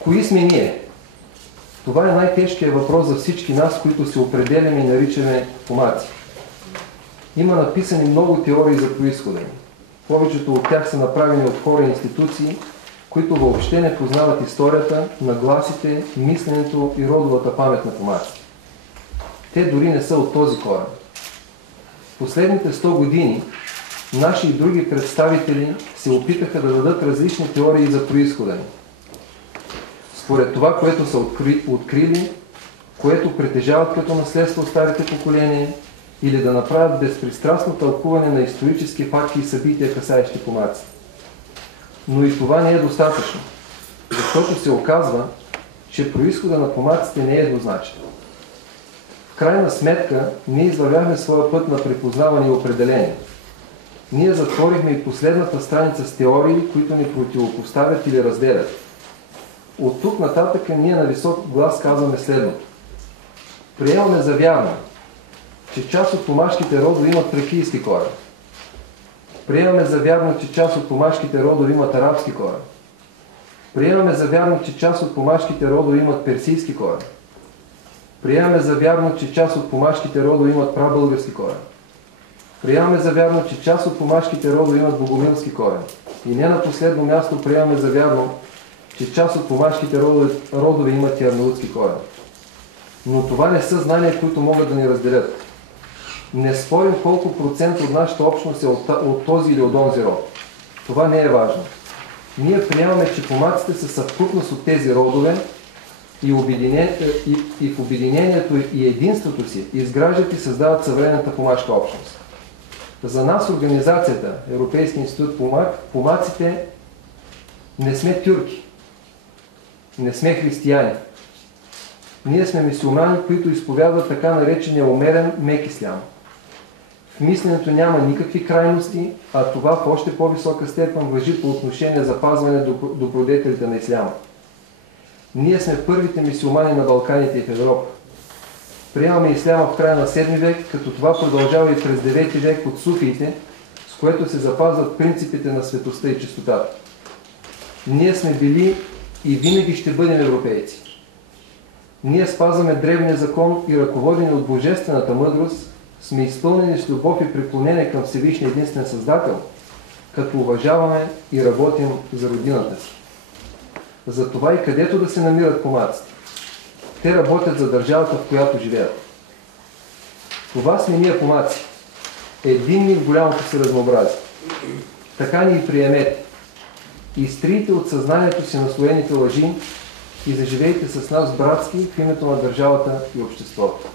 Кои сме ние? Това е най-тежкият въпрос за всички нас, които се определяме и наричаме помаци. Има написани много теории за произхода. Повечето от тях са направени от хора и институции, които въобще не познават историята, нагласите, мисленето и родовата памет на помаците. Те дори не са от този корен. Последните 100 години наши и други представители се опитаха да дадат различни теории за произхода ни. Според това, което са открили, което притежават като наследство старите поколения, или да направят безпристрастно тълкуване на исторически факти и събития, касаещи помаците. Но и това не е достатъчно, защото се оказва, че произхода на помаците не е еднозначен. В крайна сметка, ние извървяхме своя път на припознаване и определение. Ние затворихме и последната страница с теории, които ни противопоставят или разделят. От тук нататък ние на висок глас казваме следното. Приемаме за вярно, че част от помашките родове имат фракийски корен. Приемаме за вярно, че част от помашките родове имат арабски корен. Приемаме за вярно, че част от помашките родове имат персийски корен. Приемаме за вярно, че част от помашките родове имат прабългарски корен. Приемаме за вярно, че част от помашките родове имат богомилски корен. И не на последно място приемаме за вярно, че част от помашките родове имат и арнаутски корен. Но това не са знания, които могат да ни разделят. Не спорим колко процент от нашата общност е от този или от онзи род. Това не е важно. Ние приемаме, че помаците са съвкупност от тези родове и в обединението и единството си изграждат и създават съвременната помашка общност. За нас организацията Европейски институт помаците не сме тюрки, не сме християни. Ние сме мюсюлмани, които изповядват така наречения умерен мек ислям. В мисленето няма никакви крайности, а това в още по-висока степен важи по отношение запазване добродетелите на исляма. Ние сме първите мюсюлмани на Балканите и в Европа. Приемаме исляма в края на 7 век, като това продължава и през 9 век от суфиите, с което се запазват принципите на светостта и чистотата. Ние сме били и винаги ще бъдем европейци. Ние спазваме древния закон и ръководени от божествената мъдрост, сме изпълнени с любов и преклонение към Всевишния единствен Създател, като уважаваме и работим за родината си. Затова и където да се намират помаците, те работят за държавата, в която живеят. Това сме ние помаци, единни в голямото си разнообразие. Така ни и приемете. Изтрийте от съзнанието си наслоените лъжи и заживейте с нас братски в името на държавата и обществото.